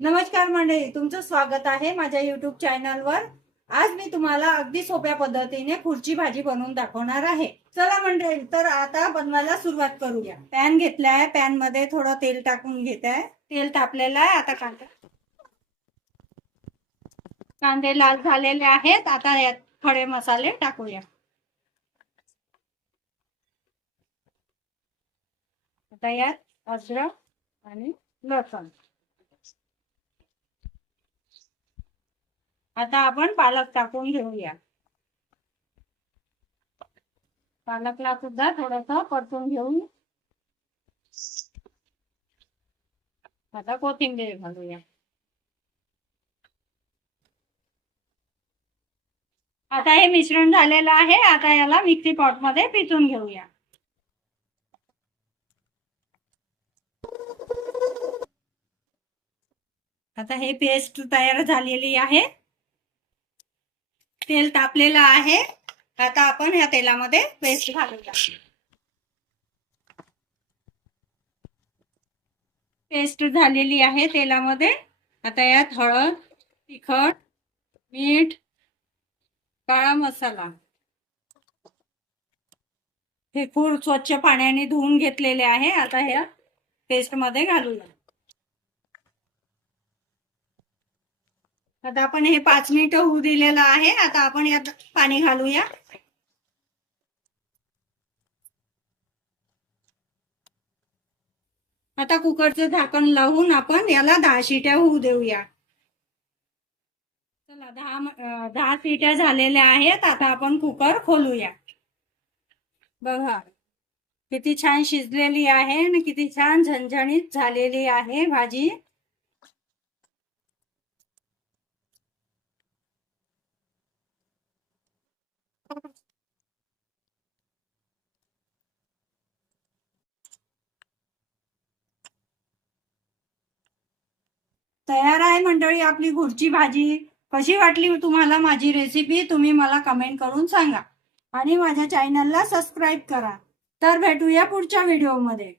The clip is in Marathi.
नमस्कार मंडळी, तुमचं स्वागत आहे माझ्या युट्यूब चॅनलवर। आज मी तुम्हाला अगदी सोप्या पद्धतीने खुर्ची भाजी बनवून दाखवणार आहे। चला मंडळी, तर आता बनवायला सुरुवात करूया। पॅन घेतला आहे, पॅन मध्ये थोडं तेल टाकून घेत आहे। तेल तापलेलं आहे। आता कांदे लाल झालेले आहेत। आता यात खडे मसाले टाकूया। आता यात अद्रक आणि लसूण। आता आपण पालक टाकून घेऊया। पालकला सुद्धा थोडंसं परतून घेऊन आता कोथिंबीर घालूया। आता हे मिश्रण झालेलं आहे। आता याला मिक्सी पॉट मध्ये पिसून घेऊया। आता हे पेस्ट तयार झालेली आहे। तेल तापलेलं आहे। आता आपण या तेलामध्ये पेस्ट घालूया। पेस्ट झालेली आहे तेलामध्ये। आता यात हळद, तिखट, मीठ, काळा मसाला हे खूप स्वच्छ पाण्याने धुवून घेतलेले आहे। आता ह्या पेस्ट मध्ये घालूया। आता आपण हे 5 मिनिटं होऊ दिलेलं आहे। आता आपण यात पाणी घालूया। आता कुकरचं झाकण लावून आपण याला 10 शिट्या होऊ देऊया। चला 10 शिट्या झालेल्या आहेत। आता आपण कुकर खोलूया। बघा किती छान शिजलेली आहे आणि किती छान झणझणीत झालेली आहे भाजी। तयार आहे मंडळी आपली खुर्ची भाजी। कशी वाटली तुम्हाला माझी रेसिपी, तुम्ही मला कमेंट करून सांगा आणि माझ्या चॅनलला सबस्क्राईब करा। तर भेटूया पुढच्या व्हिडिओमध्ये।